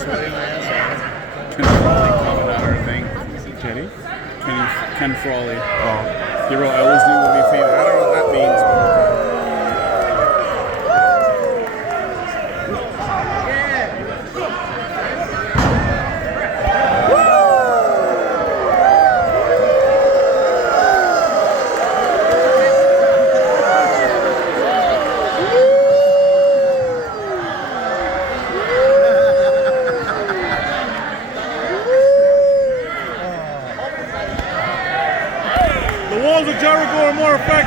Sweating my ass off. Ken Frawley coming out our thing. Jenny? Ken Frawley. Oh. Hero LSD will be famous. I don't know what that means. The walls of Jericho are more effective.